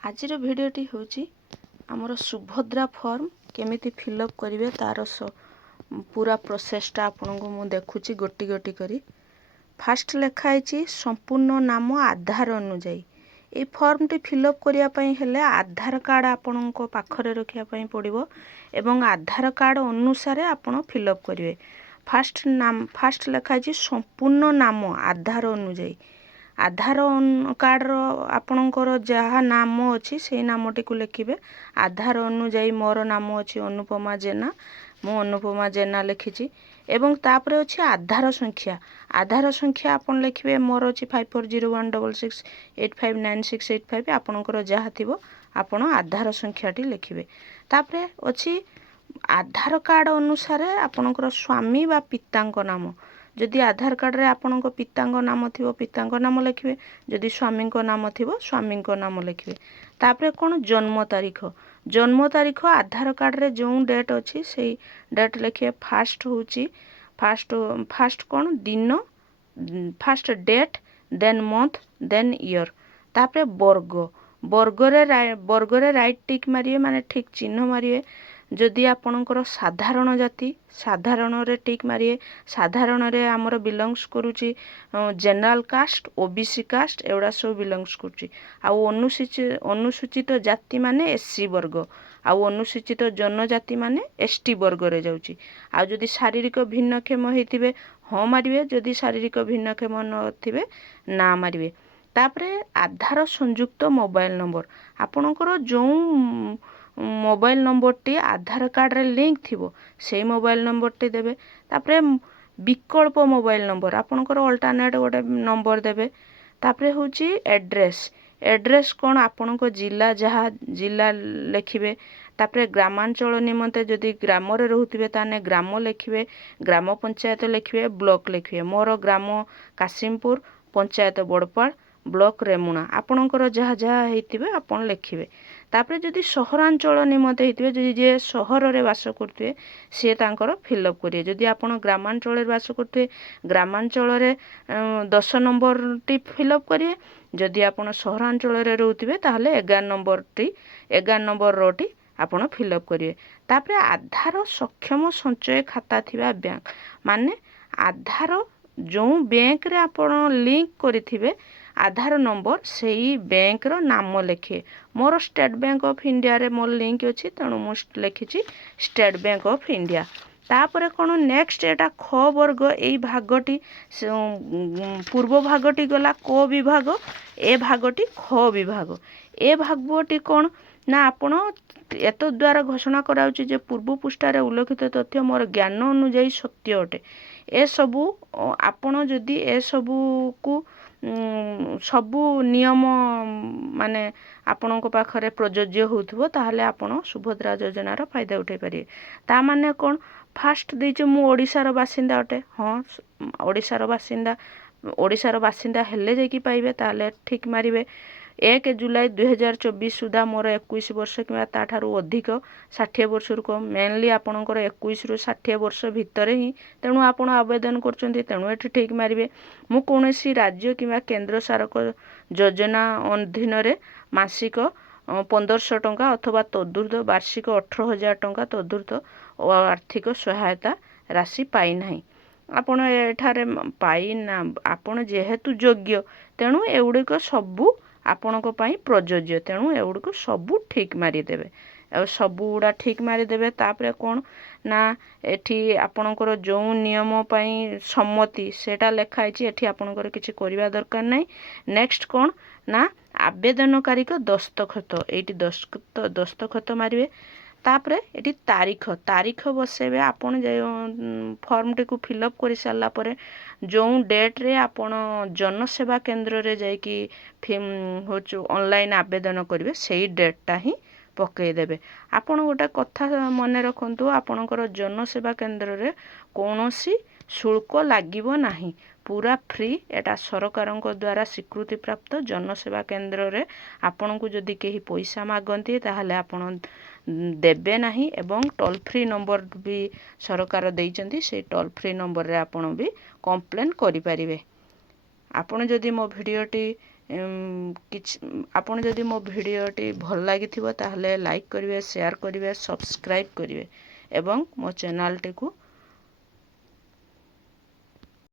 आजिर भिडियोटी होची आमर सुभद्रा फॉर्म केमिति फिलअप करिवे तार पूरा प्रोसेसटा आपनको मु देखुची गोटी गोटी करी। फास्ट लेखाई संपूर्ण नाम आधार अनुजाई ए फॉर्म टी फिलअप करिया पई हेले आधार कार्ड आपनको पाखरे रखिया पई पड़िबो एवं आधार कार्ड अनुसार आपण फिलअप करिवे। फास्ट लेखाई संपूर्ण नाम आधार अनुजाई आधार कार्ड रो आपणकर जहाँ नाम अच्छी से नामटी को लिखिए। आधार अनुजाई मोर नाम अच्छी अनुपमा जेना मु अनुपमा जेना लिखी एवं तापरे अच्छी आधार संख्या आपन लिखिए मोर अच्छी 540166859685 आपणकर जहाँ थी आपण आधार संख्याटी लिखिए। तापरे अच्छी आधार कार्ड अनुसार आपणकर स्वामी बा पितांक नाम जदि आधार कार्ड रे आपणको पितांक नाम थिबो पितांक नाम लिखिए जदि स्वामी नाम थिबो स्वामी नाम लिखिए। तापरे कौन जन्म तारीख आधार कार्ड रे जो डेट अच्छी से डेट लिखिए। फास्ट कौन दिन first date then month then year. तापरे वर्गरे राइट टिक मारिए माने ठीक चिन्ह मारिए। जदि आपणकर साधारण जाति साधारण रे टिक मारिए। साधारण रे आमर बिलोंग्स करूची जनरल कास्ट ओबीसी कास्ट एवडा सब बिलोंग्स करूची। आउ अनुसूचित जाति माने एससी वर्ग आउ अनुसूचित जनजाति माने एसटी वर्ग रे जाउची। आ जदि शारीरिक भिन्नक्षम हेतिबे हाँ मारिवे जदि शारीरिक भिन्नक्षम न थिबे ना मारिवे। तापरे आधार संयुक्त मोबाइल नंबर आपणकर जो मोबाइल नंबर टी आधार कार्ड रे लिंक थिबो से मोबाइल नंबर टी देबे। तापरे विकल्प मोबाइल नंबर आपणकर अल्टरनेट गोटे नंबर देबे। तापरे होची एड्रेस कौन आपणको जिला जहाँ जिला लिखिए। तापरे ग्रामांचल निमंते जदि ग्राम रे रहउथिबे ताने ग्राम लिखिए ग्राम पंचायत लिखिए ब्लॉक लिखिए। मोर ग्राम कासिमपुर पंचायत बड़पाड़ ब्लॉक रेमुणा आपणकर जहाँ जहाँ हेतिबे आपण लिखिए। तापरे जदि सहरांचल निमंते हेतिबे जदि जे सहर रे वास करथुए से तांकर फिलअप करिए। जदि आपण ग्रामांचल रे वास करथुए ग्रामांचल रे 10 नंबर टी फिलअप करिए। जदि आपण सहरांचल रे रहउथिबे ताहले 11 नंबर रोटी आपण फिलअप करिए। तापरे आधार सक्षम संचय खाता थिबा बैंक माने आधार जो बैंक रे आपण लिंक करिथिबे आधार नंबर सेही बैंक रो नाम लिखे। More state bank of India रे मोर लिंक अछि तेणु मु लिखिछि स्टेट बैंक ऑफ इंडिया। तापरे कोन नेक्स्ट एटा ख वर्ग एई भागटी पूर्व भागटी गला क विभाग ए भागटी ख विभाग। ए भागटी कोन ना आपण एत द्वारा घोषणा कराउछि जे पूर्व पृष्ठारे उल्लेखित तथ्य मोर ज्ञान अनुसार सत्य अटे। ए सबु आपण जदि ए सबु को सबु नियम माने आपणको पाखरे प्रयोज्य होउथबो ताहले आपण सुभद्रा योजनार फायदा उठाई पारिए। ता माने कोन फास्ट देइछ मु ओडिशार बासिंदा अटे हाँ ओडिशार बासिंदा हेले जेकी पाइबे ताहले ठीक मारिबे। 1 जुलाई 2024 सुधा मोर 21 वर्ष कि ताठारू अधिक 60 वर्ष कम मेनली आपणकर 21 रु 60 वर्ष भितर ही तेणु आपण आवेदन करछन्ती तेणु एठी ठीक मारिबे। मु कोनोसी राज्य किंवा केंद्र सरकार योजना अधीन रे मासिक 1500 टंका अथवा तदुर्ध वार्षिक 18,000 टंका तदुर्ध आर्थिक सहायता राशि पाई नाही। आपण एठारे पाई ना आपण जेहेतु योग्य तेणु एउडिक सबु आपणको पाई प्रयोज्य तेणु एउडिक सबु ठीक मारी देबे। सबु गुड़ा ठीक मारी देबे। तापरे कोन ना एठी आपणकर जो नियम पाई सम्मति सेटा लेखाई छि एठी आपणकर किछि करिवा दरकार नै। नेक्स्ट कोन ना आवेदनकारी को दस्तखत एठी दस्तखत मारिबे। तापरे एठी तारीख बसेबे आपण जे फॉर्म टी को फिलअप करि सारला परे जो डेट रे आपण जनसेवा केंद्र रे जाई कि होचो ऑनलाइन आवेदन करिवे सेही डेटटा ही पकई देबे। आपण गोटे कथा मने रखंतु आपणकर जनसेवा केंद्र रे कोनोसी शुल्क लागिबो नाही पूरा फ्री एटा सरकारक द्वारा स्वीकृति प्राप्त जनसेवा केंद्र रे आपण को जदि केही पैसा मागंती ताहले आपण देबे नाही। एवं टोल फ्री नंबर भी सरकार देइचंती से टोल फ्री नंबर रे आपण भी कंप्लेन करि परिबे। आपण जदि मो भिडियोटी କିଛି ଆପଣ ଯଦି ମୋ ଭିଡ଼ିଓଟି ଭଲ ଲାଗିଥିବ ତାହେଲେ ଲାଇକ୍ କରିବେ, ସେୟାର କରିବେ, ସବସ୍କ୍ରାଇବ୍ କରିବେ ଏବଂ ମୋ ଚ୍ୟାନେଲଟିକୁ